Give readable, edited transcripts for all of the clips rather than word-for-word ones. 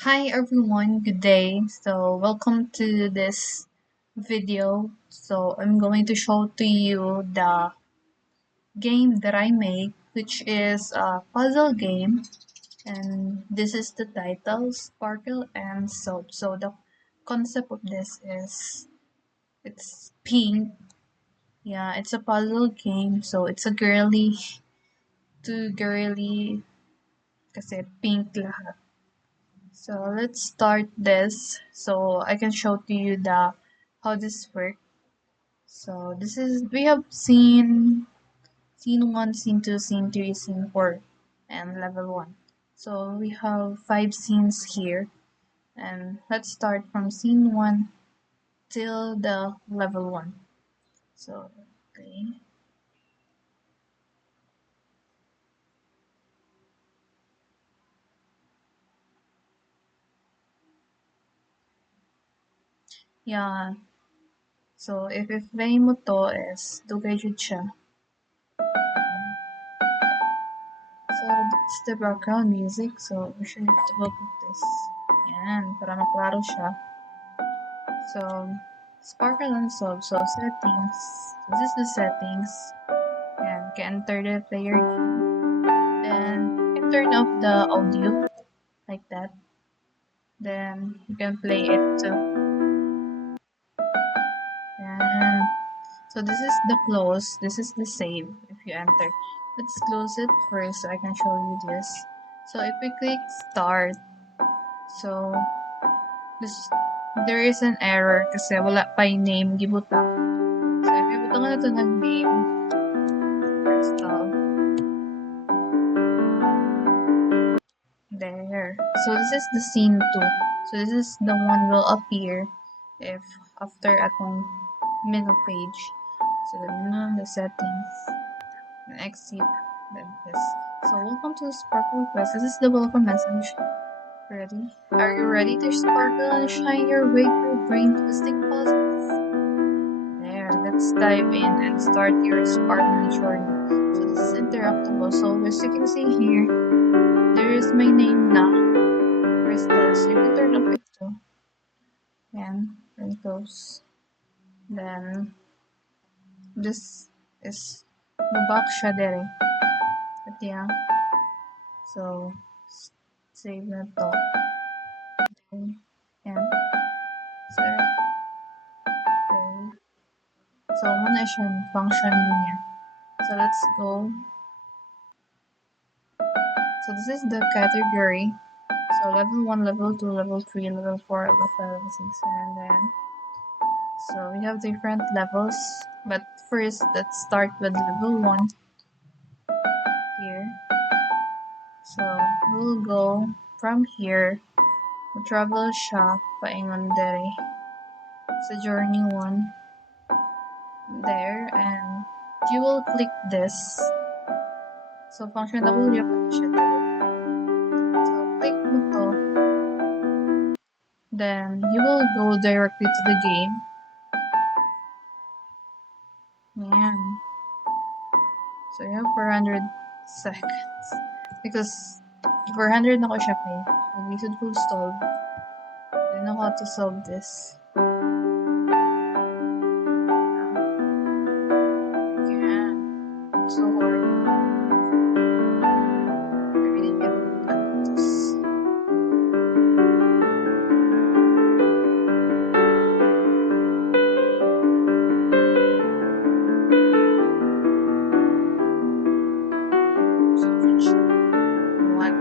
Hi everyone, good day. So welcome to this video. So I'm going to show to you the game that I make, which is a puzzle game, and this is the title, Sparkle and Soap. So the concept of this is it's pink. Yeah, it's a puzzle game. So it's a girly, too girly kasi pink lahat. So let's start this so I can show to you the how this works. So this is we have scene 1, scene 2, scene 3, scene 4 and level 1. So we have 5 scenes here and let's start from scene 1 till the level 1. So okay. Yeah. So if mo to is dugay jud siya. So that's the background music. So we should double click this. Yan, para maklaro siya. So sparkle and solve. So settings. This is the settings. And you can enter the player name. Then you can turn off the audio like that. Then you can play it too. And so this is the close. This is the save if you enter. Let's close it first so I can show you this. So if we click start, so this there is an error kasi wala pa yung name gibutang. So if ibutang na ito ng name, install. There. So this is the scene 2. So this is the one will appear if after atong menu page. So the menu, the settings, the exit, then this. So welcome to Sparkle Quest. This is the welcome message. Ready? Are you ready to sparkle and shine your way through brain twisting puzzles? There, let's dive in and start your sparkling journey. So this is interactable. So as you can see here, there is my name na crystals. You can turn off it too. And wrinkles. Then this is mabak siya dere. At yeah. So save na to. And so okay. So muna siya function niya. So let's go. So this is the category. So level 1, level 2, level 3, level 4, level 5, level 6, and then so we have different levels. But first, let's start with level 1 here. So we'll go from here. We'll travel siya paingon dere sa journey 1 there, and you will click this. So function W pa siya dere. So click mo to. Then you will go directly to the game. Ayan. So you have 400 seconds. Because 400 na ko siya pay. And we should full solve. I know how to solve this. Ayan. So hard. I really get this. One.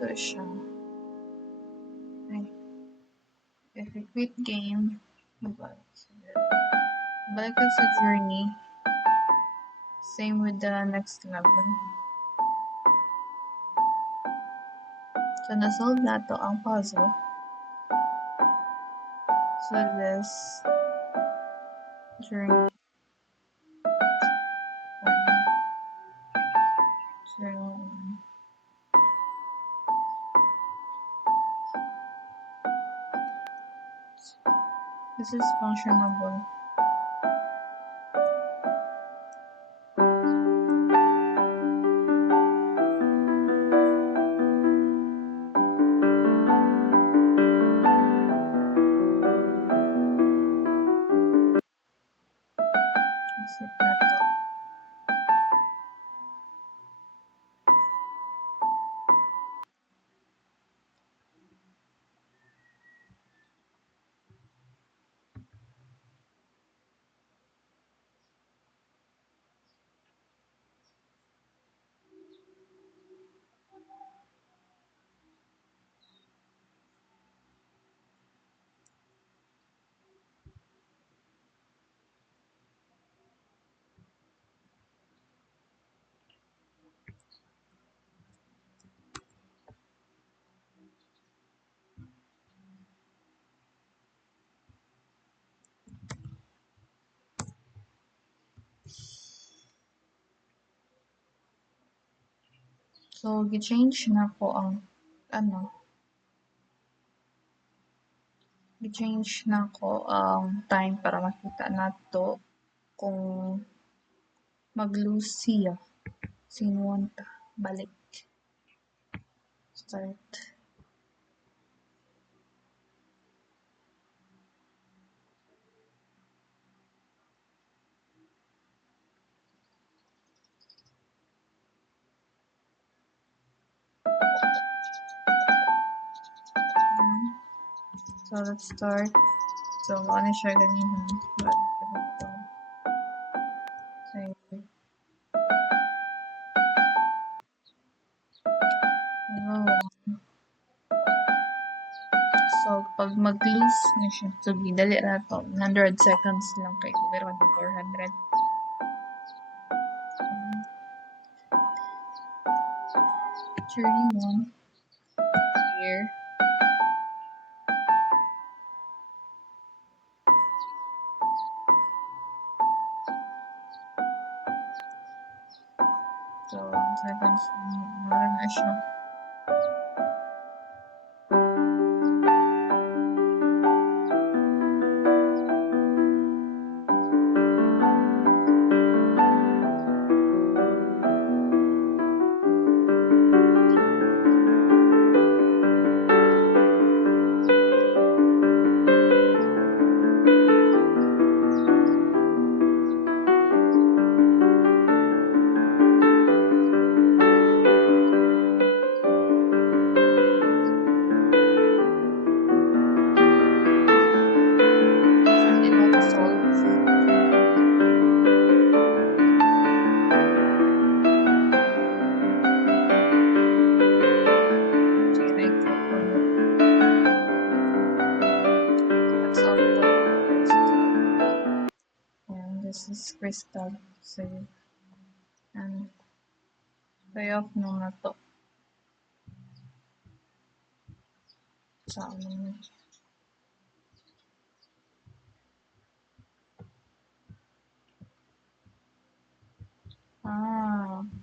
to siya. Ay. If we quit game, balik ka sa journey. Same with the next level. So, nasolve na to ang puzzle. So, this journey. 1, 0, 1. This is functionable. Exit na to. So, gi-change na ko ang gi-change na ko ang time para makita nato kung mag-lose siya. Sinuwan ta. Balik. Start. So, let's start. So, ano siya ganina? So, pag mag-lose na siya, so, dali na to. 100 seconds lang kay pero 400. Journey 1. Here. So, 1 seconds. Meron na siya. This is crystal. So, and pay off nung na to. Sa amin.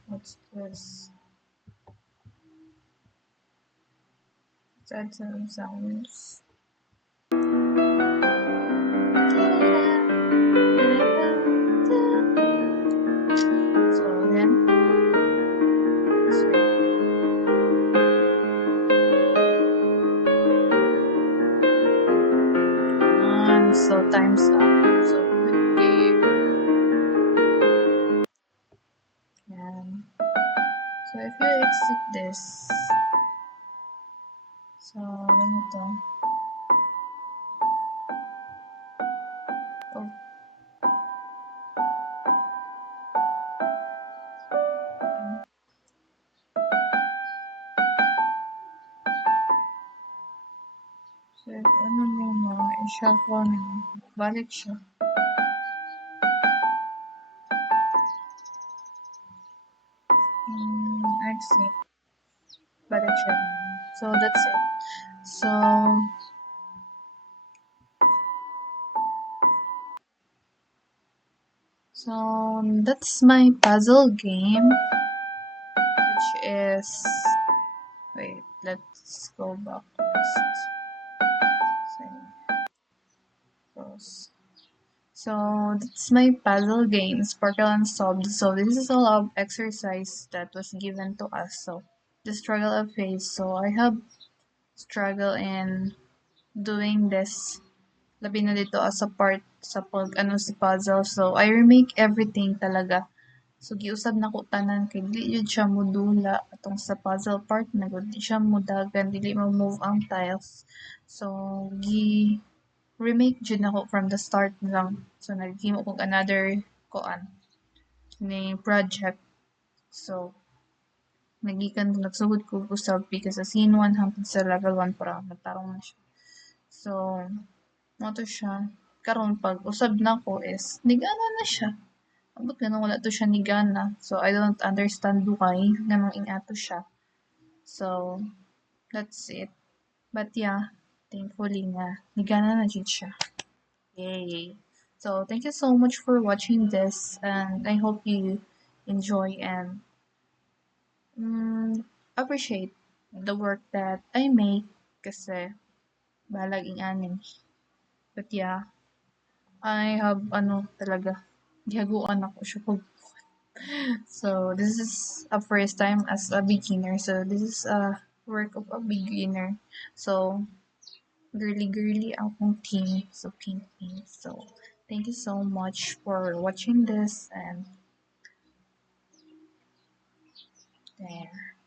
What's this? Let's add some sounds. So again. So time's up. So quick game. And so if you exit this, so ganito. Oh. So, ano muna, i-shuffle na. Balik siya. Exit. Balik siya. So, that's it. So, that's my puzzle game, which is, wait, let's go back first. So that's my puzzle game, Sparkle Unsolved. So this is a lot of exercise that was given to us. So the struggle of faith. So I have struggle in doing this. Labi na dito as a part sa pag ano si puzzle. So I remake everything talaga. So giusab na ko tanan kay dili yun siya modula atong sa puzzle part na gud di siya modagan dili mo move ang tiles. So remake jud nako from the start lang. So naghimo kog another koan ni project. So nagikan nagsugod ko usab because sa scene 1 hangtod sa level 1 para matarong na siya. So mo to siya karon pag usab na ko is nigana na siya. Abot ganun wala to siya nigana. So I don't understand why ganun inato siya. So that's it. But yeah, thankfully nga nigana na jud siya. Yay. So thank you so much for watching this and I hope you enjoy and appreciate the work that I make kasi balaging anin. But yeah, I have ano talaga gihaguan ako siya pag so this is a first time as a beginner. So this is a work of a beginner. So girly akong team. So pink team. So thank you so much for watching this and there.